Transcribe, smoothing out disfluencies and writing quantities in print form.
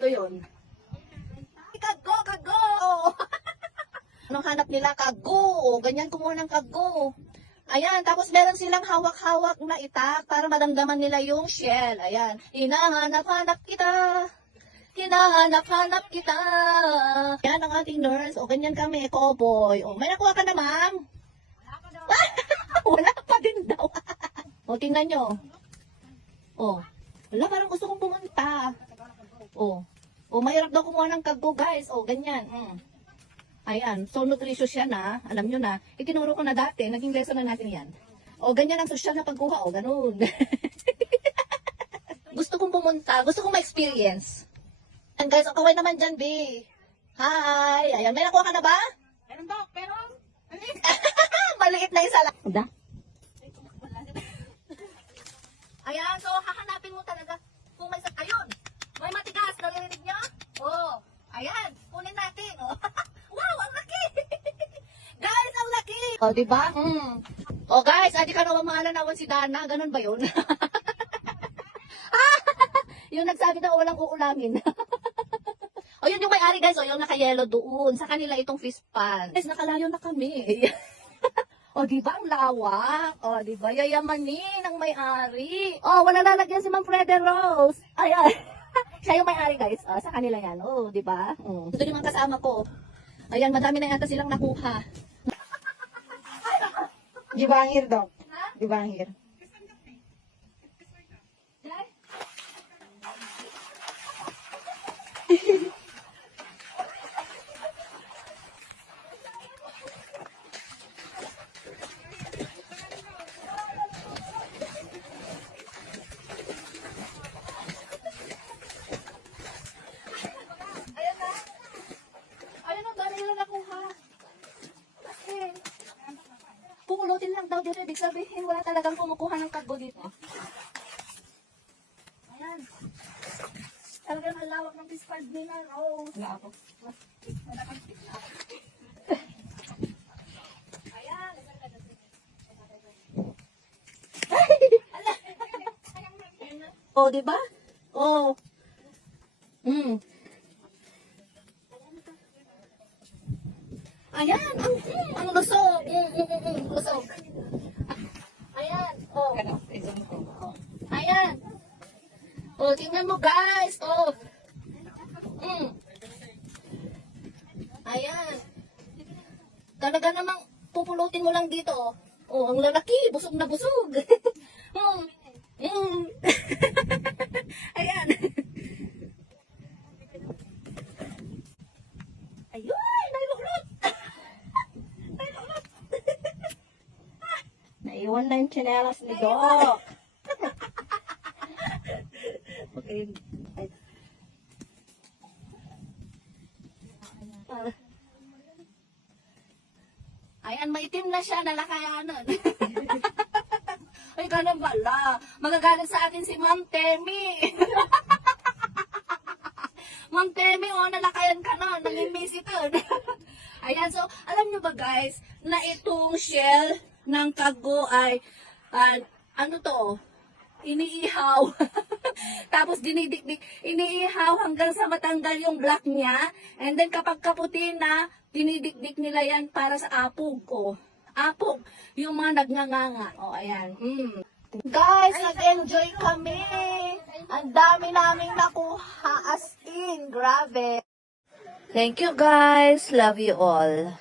Ito yun. Kago, kago! Anong hanap nila? Kago. Ganyan kumuha ng kago. Ayan, tapos meron silang hawak-hawak na itak para madamdaman nila yung shell. Ayan, hinahanap-hanap kita. Hinahanap-hanap kita. Yan ang ating nurse. O, ganyan kami, cowboy. O, may nakuha ka na, ma'am? Wala pa din daw. O, tingnan nyo. O, wala, parang gusto kong pumunta. O, mahirap daw kumuha ng kago, guys. O, ganyan. Ayan, so nutritious yan na. Alam nyo na. Itinuro ko na dati. Naging lesson na natin yan. O, ganyan ang social na pagkuha. O, ganun. Gusto kong pumunta. Gusto kong ma-experience. And guys, ang kaway naman dyan, B. Hi! Ayan, may nakuha ka na ba? Meron daw, pero Maliit na isa lang. Uda? Ayan, so hahanapin mo talaga kung may ayun! May matigas, naririnig nyo? Oh, ayan, kunin natin. Oh. Wow, ang laki! Guys, ang laki! Oh, diba? Oh, guys, hindi ka naman maalanawan si Dana. Ganun ba yun? Yung nagsabi na walang uulamin. O, yun yung may-ari, guys. O, yung naka-yellow doon. Sa kanila itong fish pan. Guys, nakalayo na kami. O, diba ang lawak? O, diba yayamanin ang may-ari? O, wala lalagyan si Ma'am Frede Rose. Ayan. Siya yung may-ari, guys. O, sa kanila yan. O, diba? Ito yung mga kasama ko. Ayan, madami na yata silang nakuha. Jibangir daw. Jibangir. Pupulutin lang daw dito. Ibig sabihin, wala talagang kumukuha ng kago dito. Ayan. Talagang malawak ng fish pond nila. Oh. Wala ako. Ayan. Oh, diba? Oh. Ayan, ang lusog. Lusog. Ayan, oh. Ayan. Oh, tingnan mo guys. Oh. Ayan. Talaga namang pupulutin mo lang dito. Oh, ang lalaki, busog na busog. Ayan. Ayun, nailulot. Naiwan na yung tsinelas ni Doc. Okay. Ayan, maitim na siya, nalakayanan. Ay, ganun pala. Magagalit sa atin si Ma'am Temi. Ma'am Temi, oh, nalakayan ka na. Nangimiss ito. Ayan, so, alam nyo ba guys, na itong shell ng kago ay, ano to, iniihaw. Tapos dinidikdik, iniihaw hanggang sa matanggal yung black niya. And then kapag kaputi na, dinidikdik nila yan para sa apog. Oh, apog. Yung mga nagnanganga. Oh, ayan. Guys, nag-enjoy kami. Ang dami naming nakuha as in. Grabe. Thank you guys. Love you all.